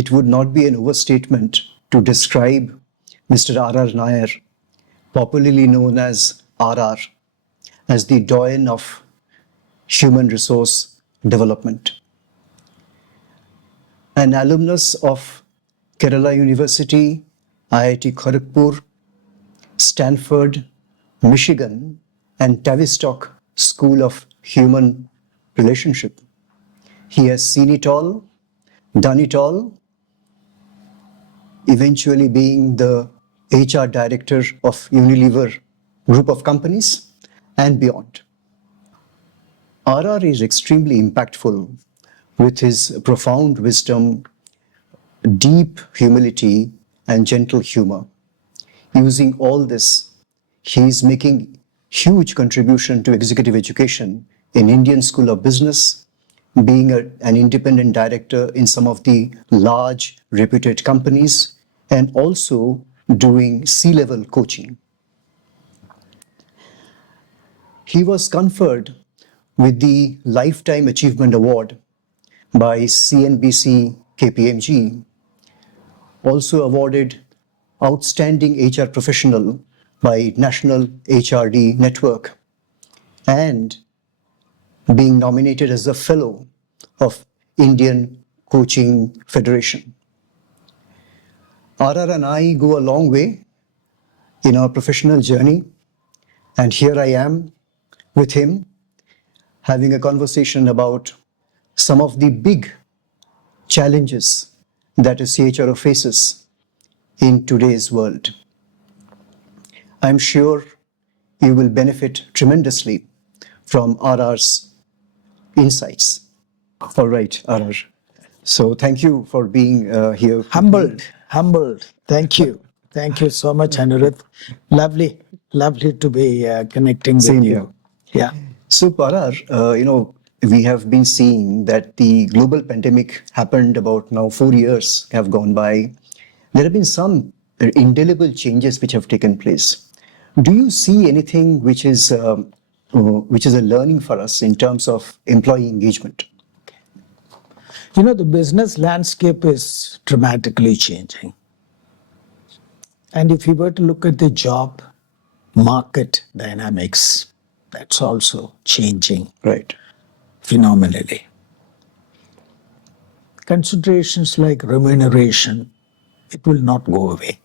it would not be an overstatement to describe Mr. R.R. Nair, popularly known as RR, as the doyen of human resource development. An alumnus of Kerala University, IIT Kharagpur, Stanford, Michigan, and Tavistock School of Human Relationship. He has seen it all, done it all, eventually being the HR director of Unilever group of companies and beyond. RR is extremely impactful with his profound wisdom, deep humility, and gentle humor. Using all this, he is making huge contribution to executive education in Indian School of Business, being an independent director in some of the large reputed companies, and also doing C-level coaching. He was conferred with the Lifetime Achievement Award by CNBC KPMG, also awarded Outstanding HR Professional by National HRD Network, and being nominated as a Fellow of Indian Coaching Federation. RR and I go a long way in our professional journey, and here I am with him having a conversation about some of the big challenges that a CHRO faces in today's world. I'm sure you will benefit tremendously from RR's insights. All right, RR. So thank you for being here. Humbled. Thank you. Thank you so much, Anirudh. Lovely to be connecting Same with here. you. Yeah. So, RR, we have been seeing that the global pandemic happened about now 4 years have gone by. There have been some indelible changes which have taken place. Do you see anything which is a learning for us in terms of employee engagement? The business landscape is dramatically changing. And if you were to look at the job market dynamics, that's also changing Right. phenomenally. Considerations like remuneration, it will not go away,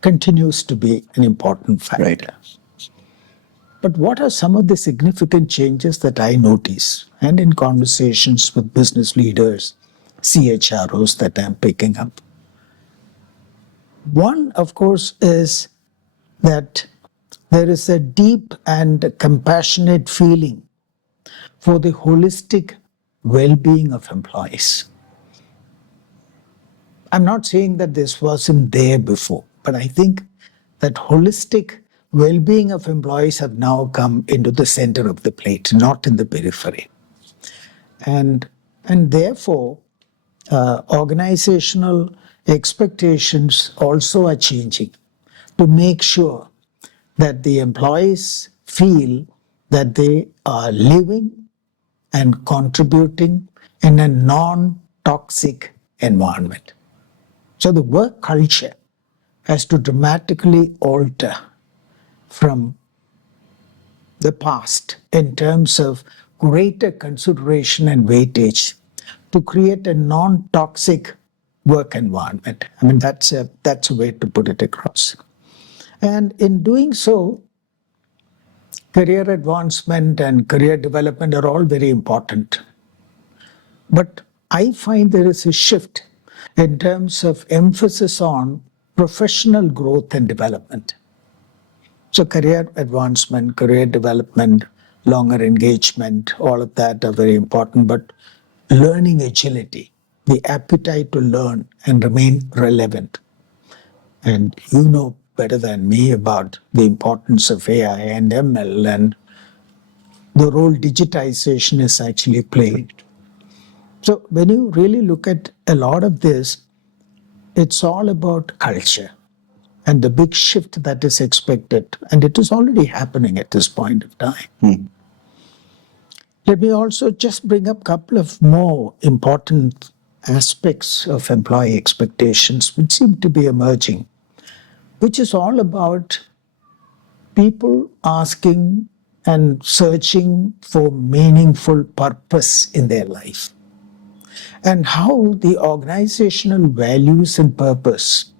continues to be an important factor. Right. But what are some of the significant changes that I notice, and in conversations with business leaders, CHROs that I'm picking up? One, of course, is that there is a deep and compassionate feeling for the holistic well-being of employees. I'm not saying that this wasn't there before, but I think that holistic well-being of employees have now come into the center of the plate, not in the periphery. And therefore, organizational expectations also are changing to make sure that the employees feel that they are living and contributing in a non-toxic environment. So the work culture has to dramatically alter from the past in terms of greater consideration and weightage to create a non-toxic work environment. I mean, that's a way to put it across. And in doing so, career advancement and career development are all very important. But I find there is a shift in terms of emphasis on professional growth and development. So career advancement, career development, longer engagement, all of that are very important, but learning agility, the appetite to learn and remain relevant. And you know better than me about the importance of AI and ML and the role digitization is actually playing. So when you really look at a lot of this, it's all about culture and the big shift that is expected. And it is already happening at this point of time. Let me also just bring up a couple of more important aspects of employee expectations which seem to be emerging, which is all about people asking and searching for meaningful purpose in their life, and how the organizational values and purpose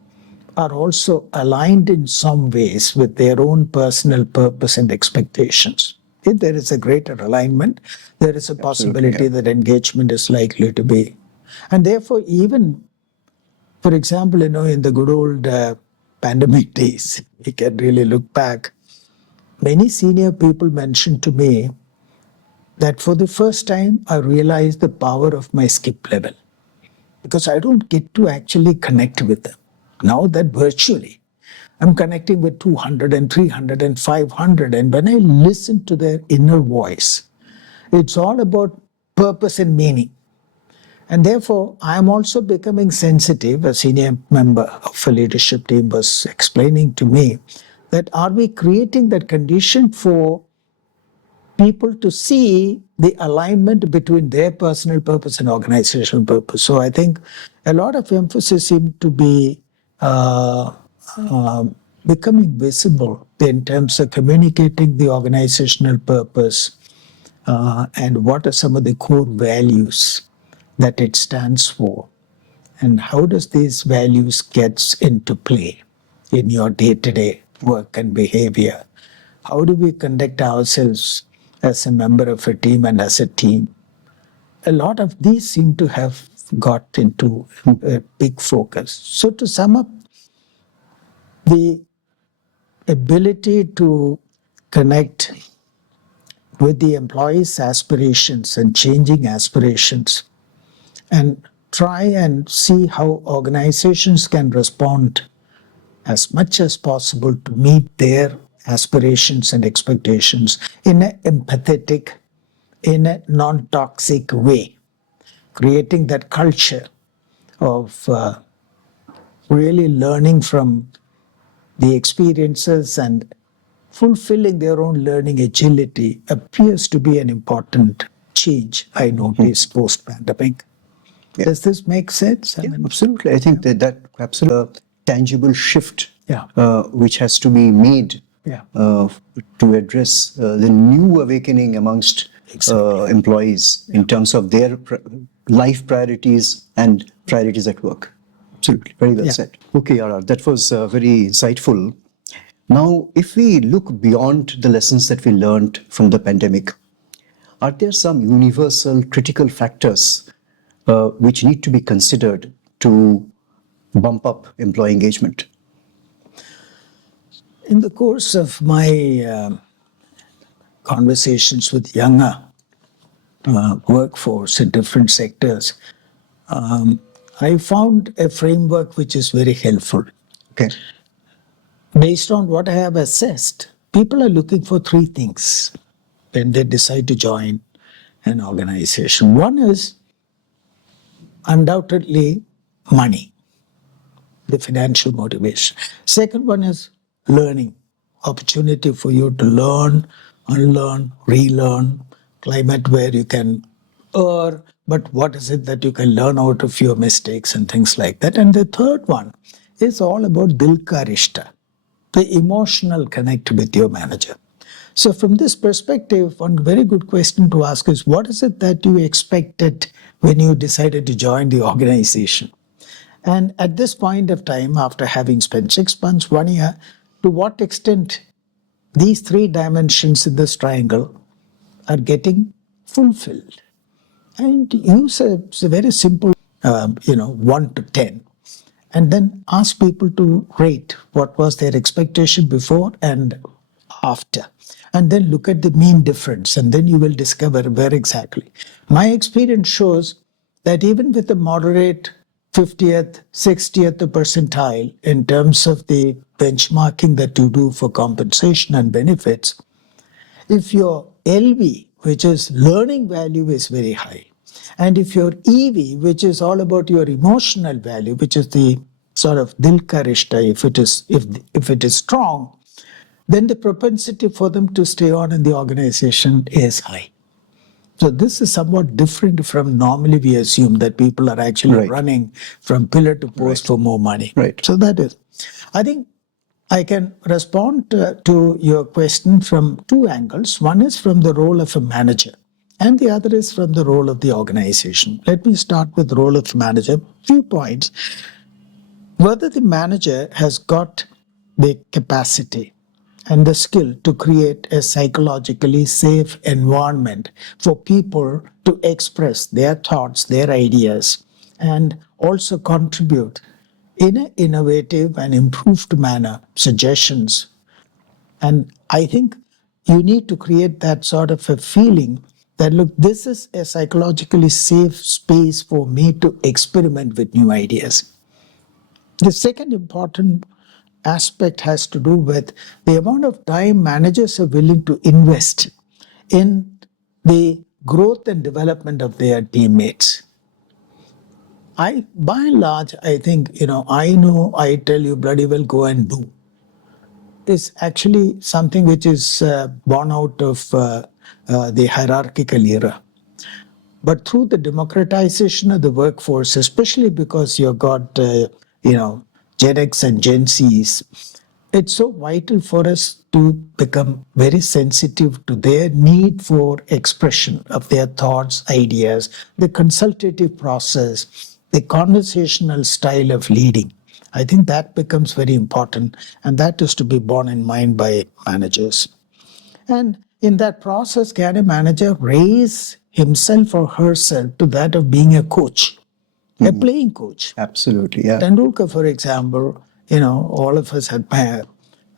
are also aligned in some ways with their own personal purpose and expectations. If there is a greater alignment, there is a possibility that engagement is likely to be. And therefore, even, for example, in the good old pandemic days, we can really look back. Many senior people mentioned to me that for the first time, I realized the power of my skip level, because I don't get to actually connect with them. Now that virtually, I'm connecting with 200 and 300 and 500. And when I listen to their inner voice, it's all about purpose and meaning. And therefore, I'm also becoming sensitive. A senior member of a leadership team was explaining to me that are we creating that condition for people to see the alignment between their personal purpose and organizational purpose. So I think a lot of emphasis seems to be becoming visible in terms of communicating the organizational purpose and what are some of the core values that it stands for, and how does these values gets into play in your day-to-day work and behavior. How do we conduct ourselves as a member of a team and as a team? A lot of these seem to have got into a big focus. So to sum up, the ability to connect with the employees' aspirations and changing aspirations, and try and see how organizations can respond as much as possible to meet their aspirations and expectations in an empathetic, in a non-toxic way, creating that culture of really learning from the experiences and fulfilling their own learning agility appears to be an important change I noticed post-pandemic. Does this make sense? Absolutely. I think that absolute tangible shift Yeah. which has to be made Yeah. to address the new awakening amongst employees in terms of their life priorities and priorities at work. Absolutely. Very well said. Okay, RR, that was very insightful. Now, if we look beyond the lessons that we learned from the pandemic, are there some universal critical factors which need to be considered to bump up employee engagement? In the course of my conversations with younger workforce in different sectors, I found a framework which is very helpful. Okay. Based on what I have assessed, people are looking for three things when they decide to join an organization. One is undoubtedly money, the financial motivation. Second one is learning, opportunity for you to learn, unlearn, relearn, climate where you can err, but what is it that you can learn out of your mistakes and things like that. And the third one is all about Dil Ka Rishta, the emotional connect with your manager. So from this perspective, one very good question to ask is, what is it that you expected when you decided to join the organization? And at this point of time, after having spent 6 months, 1 year, to what extent these three dimensions in this triangle are getting fulfilled? And use a very simple, 1 to 10. And then ask people to rate what was their expectation before and after. And then look at the mean difference, and then you will discover where exactly. My experience shows that even with the moderate 50th, 60th percentile in terms of the benchmarking that you do for compensation and benefits, if your LV, which is learning value, is very high, and if your EV, which is all about your emotional value, which is the sort of Dil Ka Rishta, if it is strong, then the propensity for them to stay on in the organization is high. So this is somewhat different from normally we assume that people are actually Right. running from pillar to post Right. for more money. Right. So that is, I think I can respond to your question from two angles. One is from the role of a manager, and the other is from the role of the organization. Let me start with the role of manager. Few points. Whether the manager has got the capacity and the skill to create a psychologically safe environment for people to express their thoughts, their ideas, and also contribute in an innovative and improved manner suggestions. And I think you need to create that sort of a feeling that, look, this is a psychologically safe space for me to experiment with new ideas. The second important aspect has to do with the amount of time managers are willing to invest in the growth and development of their teammates. By and large, I think, I know, I tell you bloody well, go and do, is actually something which is born out of the hierarchical era. But through the democratization of the workforce, especially because you've got, Gen X and Gen Zs, it's so vital for us to become very sensitive to their need for expression of their thoughts, ideas, the consultative process, the conversational style of leading. I think that becomes very important, and that is to be borne in mind by managers. And in that process, can a manager raise himself or herself to that of being a coach, a playing coach? Absolutely. Yeah. Tendulkar, for example, all of us admire.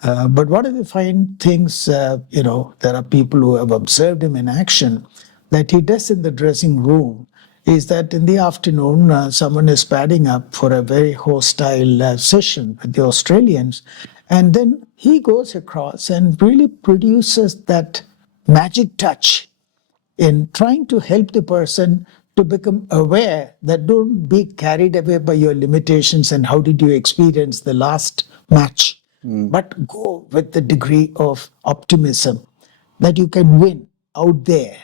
But what if we find things, there are people who have observed him in action, that he does in the dressing room is that in the afternoon, someone is padding up for a very hostile session with the Australians. And then he goes across and really produces that magic touch in trying to help the person to become aware that don't be carried away by your limitations and how did you experience the last match, but go with the degree of optimism that you can win out there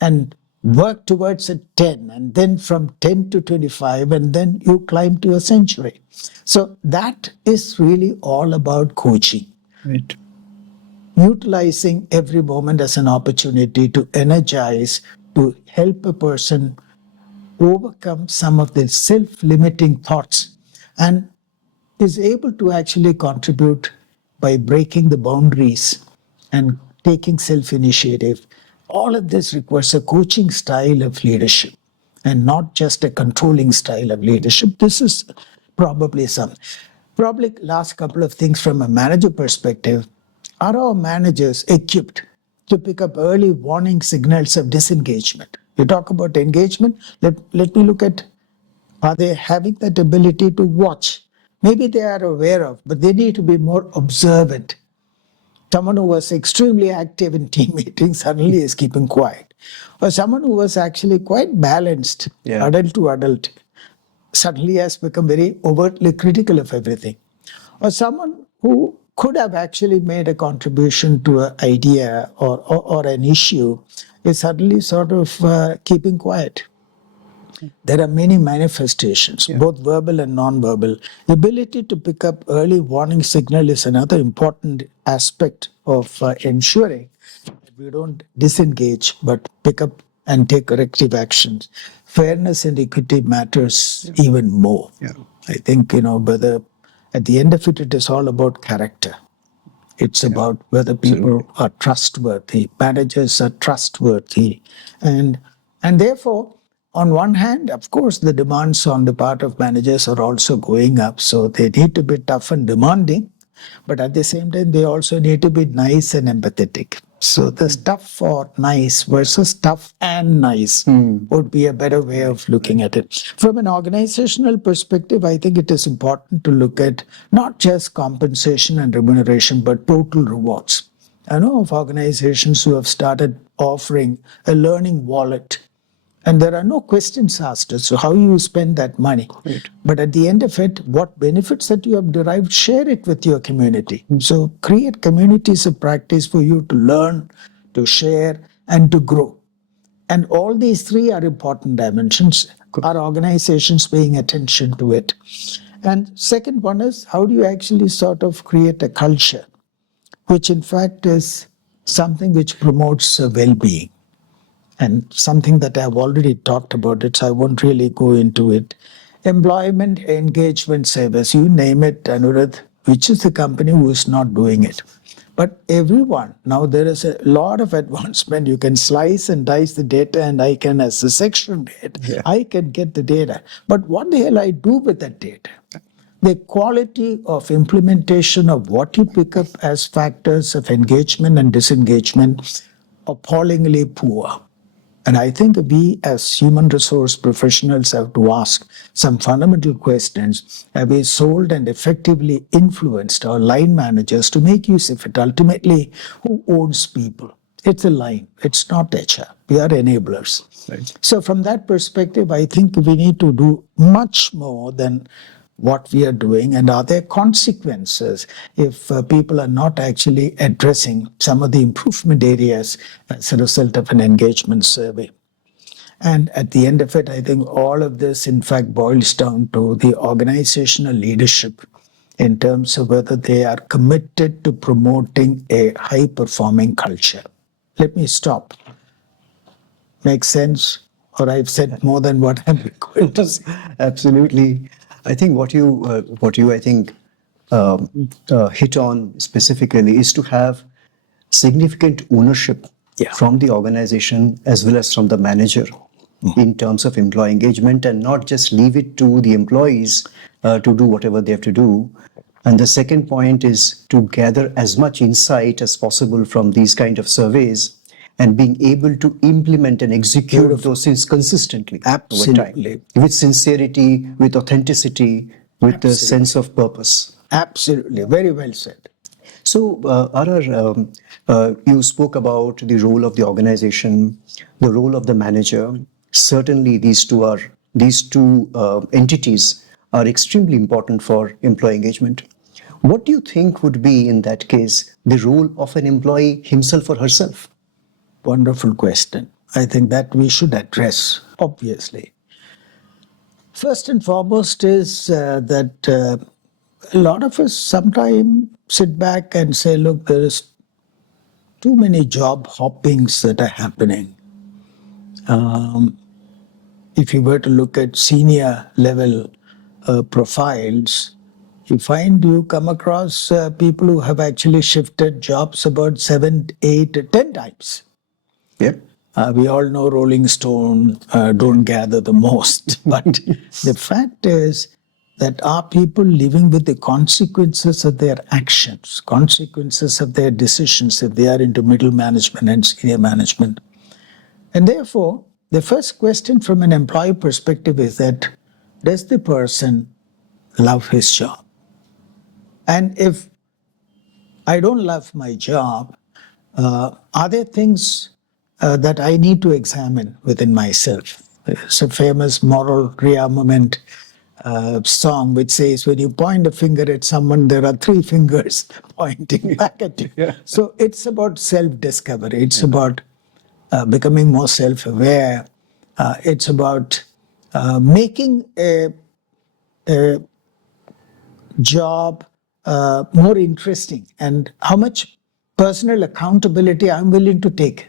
and work towards a 10 and then from 10 to 25 and then you climb to a century. So that is really all about coaching. Right. Utilizing every moment as an opportunity to energize, to help a person overcome some of the self-limiting thoughts and is able to actually contribute by breaking the boundaries and taking self-initiative. All of this requires a coaching style of leadership and not just a controlling style of leadership. This is probably last couple of things from a manager perspective. Are our managers equipped to pick up early warning signals of disengagement? You talk about engagement. Let me look at, are they having that ability to watch? Maybe they are aware of, but they need to be more observant. Someone who was extremely active in team meetings suddenly is keeping quiet. Or someone who was actually quite balanced, adult to adult, suddenly has become very overtly critical of everything. Or someone who could have actually made a contribution to an idea or an issue is suddenly sort of keeping quiet. There are many manifestations, both verbal and non-verbal. Ability to pick up early warning signal is another important aspect of ensuring that we don't disengage, but pick up and take corrective actions. Fairness and equity matters even more. I think, whether at the end of it, it is all about character. It's about whether people are trustworthy, managers are trustworthy. And therefore, on one hand, of course, the demands on the part of managers are also going up. So they need to be tough and demanding. But at the same time, they also need to be nice and empathetic. So the tough or nice versus tough and nice would be a better way of looking at it. From an organizational perspective, I think it is important to look at not just compensation and remuneration, but total rewards. I know of organizations who have started offering a learning wallet, and there are no questions asked as to how you spend that money. Right. But at the end of it, what benefits that you have derived, share it with your community. So create communities of practice for you to learn, to share, and to grow. And all these three are important dimensions. Are organizations paying attention to it? And second one is, how do you actually sort of create a culture, which in fact is something which promotes well-being? And something that I've already talked about it, so I won't really go into it. Employment engagement service, you name it, Anuradh, which is the company who is not doing it? But everyone, now there is a lot of advancement. You can slice and dice the data, and I can, as a section head, I can get the data. But what the hell I do with that data? The quality of implementation of what you pick up as factors of engagement and disengagement, appallingly poor. And I think we as human resource professionals have to ask some fundamental questions. Have we sold and effectively influenced our line managers to make use of it? Ultimately, who owns people? It's a line, it's not HR. We are enablers. Right. So from that perspective, I think we need to do much more than what we are doing, and are there consequences if people are not actually addressing some of the improvement areas as a result of an engagement survey. And at the end of it, I think all of this in fact boils down to the organizational leadership in terms of whether they are committed to promoting a high performing culture. Let me stop. Make sense? Or I've said more than what I'm going to say. Absolutely. I think what you I think hit on specifically is to have significant ownership from the organization as well as from the manager in terms of employee engagement, and not just leave it to the employees to do whatever they have to do. And the second point is to gather as much insight as possible from these kind of surveys and being able to implement and execute those things consistently over time, with sincerity, with authenticity, with a sense of purpose. Absolutely. Very well said. So, you spoke about the role of the organization, the role of the manager. Certainly, these two entities are extremely important for employee engagement. What do you think would be, in that case, the role of an employee himself or herself? Wonderful question. I think that we should address, obviously. First and foremost is that a lot of us sometimes sit back and say, look, there is too many job hoppings that are happening. If you were to look at senior level profiles, you come across people who have actually shifted jobs about 7, 8, 10 times. Yep. We all know Rolling Stone don't gather the most. But the fact is that are people living with the consequences of their actions, consequences of their decisions if they are into middle management and senior management? And therefore, the first question from an employee perspective is that, does the person love his job? And if I don't love my job, are there things that I need to examine within myself? It's a famous moral rearmament song which says, when you point a finger at someone, there are 3 fingers pointing back at you. Yeah. So it's about self-discovery. It's about becoming more self-aware. It's about making a job more interesting, and how much personal accountability I'm willing to take.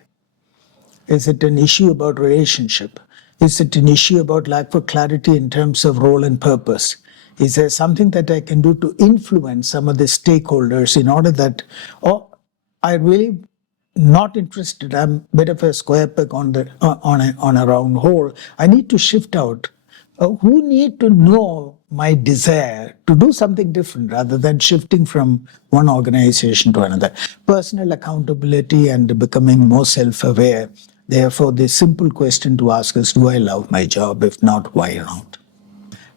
Is it an issue about relationship? Is it an issue about lack of clarity in terms of role and purpose? Is there something that I can do to influence some of the stakeholders in order that, oh, I really not interested, I'm a bit of a square peg on a round hole. I need to shift out. Who need to know my desire to do something different rather than shifting from one organization to another? Personal accountability and becoming more self-aware. Therefore, the simple question to ask is, do I love my job? If not, why not?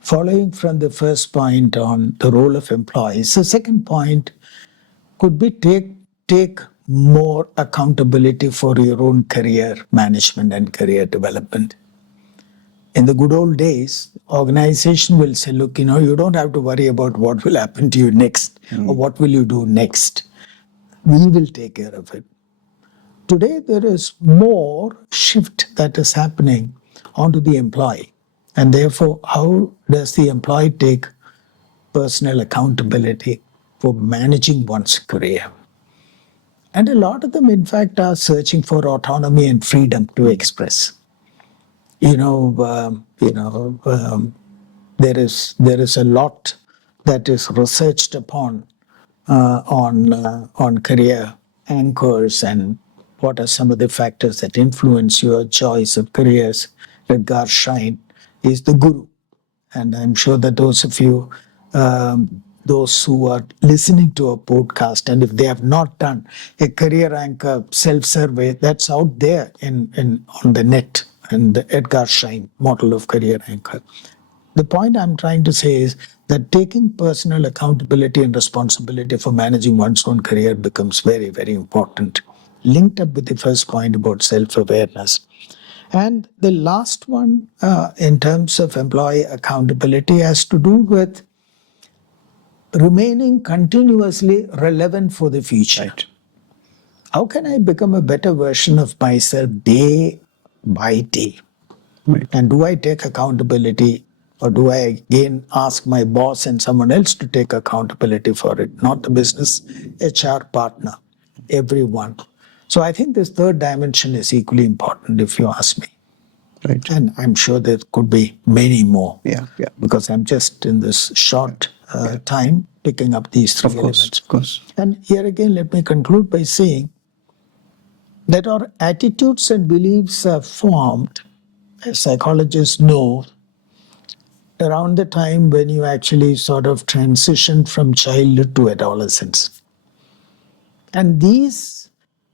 Following from the first point on the role of employees, the second point could be take more accountability for your own career management and career development. In the good old days, organization will say, look, you don't have to worry about what will happen to you next or what will you do next. We will take care of it. Today, there is more shift that is happening onto the employee. And therefore, how does the employee take personal accountability for managing one's career? And a lot of them, in fact, are searching for autonomy and freedom to express. There is a lot that is researched upon on career anchors and what are some of the factors that influence your choice of careers. Edgar Schein is the guru, and I'm sure that those of you, those who are listening to a podcast, and if they have not done a career anchor self-survey, that's out there in on the net, and the Edgar Schein model of career anchor. The point I'm trying to say is that taking personal accountability and responsibility for managing one's own career becomes very, very important. Linked up with the first point about self awareness. And the last one, in terms of employee accountability, has to do with remaining continuously relevant for the future. Right. How can I become a better version of myself day by day? Right. And do I take accountability, or do I again ask my boss and someone else to take accountability for it? Not the business HR partner, everyone. So I think this third dimension is equally important, if you ask me. Right. And I'm sure there could be many more. Yeah. Because I'm just in this short time picking up these three elements. Of course. And here again, let me conclude by saying that our attitudes and beliefs are formed, as psychologists know, around the time when you actually sort of transition from childhood to adolescence. And these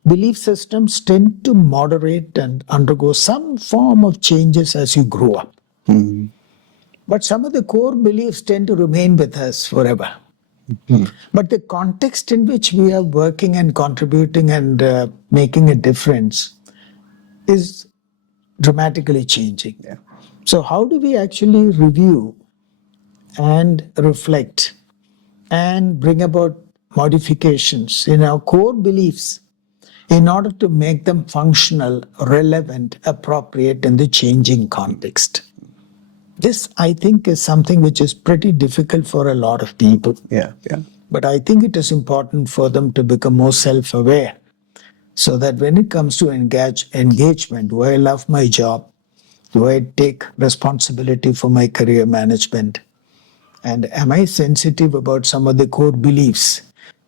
belief systems tend to moderate and undergo some form of changes as you grow up. But some of the core beliefs tend to remain with us forever. But the context in which we are working and contributing and making a difference is dramatically changing. Yeah. So, how do we actually review and reflect and bring about modifications in our core beliefs in order to make them functional, relevant, appropriate in the changing context? This, I think, is something which is pretty difficult for a lot of people. Yeah. But I think it is important for them to become more self aware so that when it comes to engagement, do I love my job? Do I take responsibility for my career management? And am I sensitive about some of the core beliefs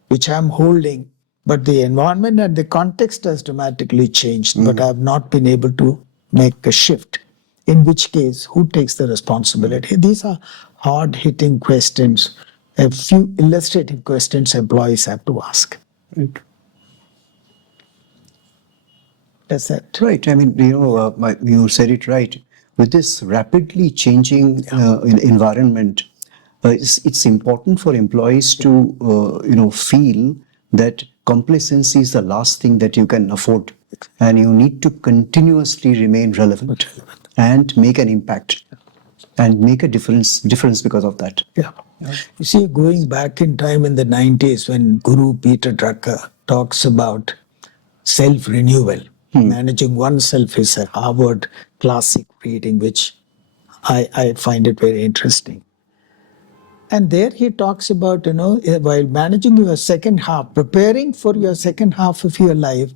which I'm holding, but the environment and the context has dramatically changed, but I have not been able to make a shift? In which case, who takes the responsibility? These are hard hitting questions, a few illustrative questions employees have to ask. Right. That's that. Right. I mean, you said it right. With this rapidly changing environment, it's important for employees to, feel that complacency is the last thing that you can afford, and you need to continuously remain relevant and make an impact and make a difference because of that. Yeah. You see, going back in time in the 90s when Guru Peter Drucker talks about self-renewal, managing oneself is a Harvard classic reading, which I find it very interesting. And there he talks about, while managing your second half, preparing for your second half of your life,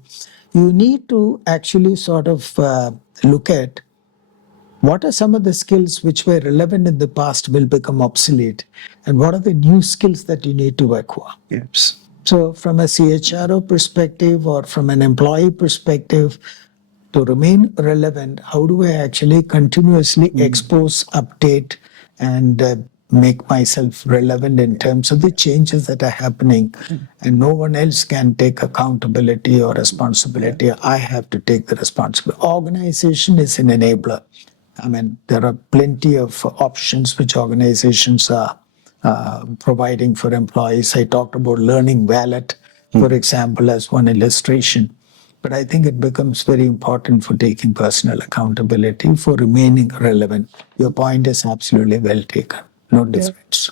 you need to actually sort of look at what are some of the skills which were relevant in the past will become obsolete, and what are the new skills that you need to acquire. Yes. So from a CHRO perspective or from an employee perspective, to remain relevant, how do I actually continuously expose, update, and make myself relevant in terms of the changes that are happening? And no one else can take accountability or responsibility. I have to take the responsibility. Organization is an enabler. I mean, there are plenty of options which organizations are providing for employees. I talked about learning wallet, for example, as one illustration. But I think it becomes very important for taking personal accountability, for remaining relevant. Your point is absolutely well taken. No difference.